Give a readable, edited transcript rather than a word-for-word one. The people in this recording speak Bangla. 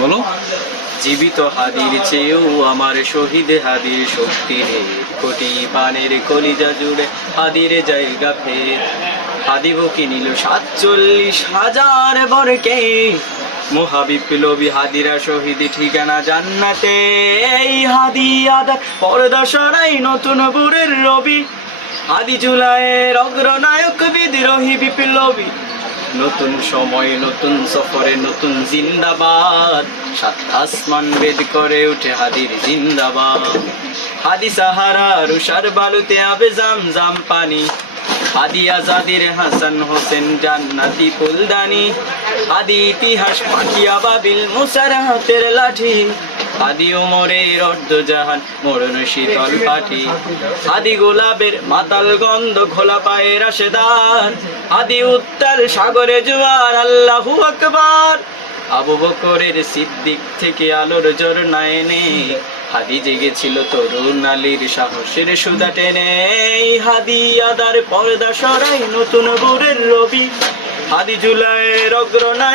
বলো। জীবিত হাদির চেয়েও আমার শহীদ হাদির শক্তি রে, কোটি বানের কলিজা জুড়ে হাদির জায়গা ফের। হাদি বুকি নিল 47,000 বরকে, মহাবিপ্লবী হাদিরা শহীদ ঠিকানা জান্নাতে। এই হাদি আদার পর্দা সরাই নতুন বুরের রবি, হাদি জুলাইয়ের অগ্রনায়ক বিদ্রোহী বিপ্লবী। নতুন সময় নতুন সফরে নতুন জিন্দাবাদ, সাত আসমান বেদ করে উঠে হাদির জিন্দাবাদ। হাদি সাহারা রুষার বালুতে আবে জাম জাম পানি, হাদি আজাদির হাসান হোসেন জান্নাতি ফুলদানি। হাদি ইতিহাস পাকিয়া বাবিল মুসার হাতের লাঠি, হাদি ওমরের অর্ধজাহান মরণ শীতল পাঠি। হাদি গোলাপের মাতাল গন্ধ খোলা পায়ের রাশেদার, হাদি উত্তাল সাগরে জোয়ার আল্লাহু আকবার। আবু বকরের সিদ্দিক থেকে আলোর ঝরনা এনে, হাদি জেগেছিল তরুণ আলীর সাহসের সুদা টেনে। হাদি আদার পর্দা সরাই নতুন বুরের রবি, হাদি জুলাইয়ের অগ্রনায়ক।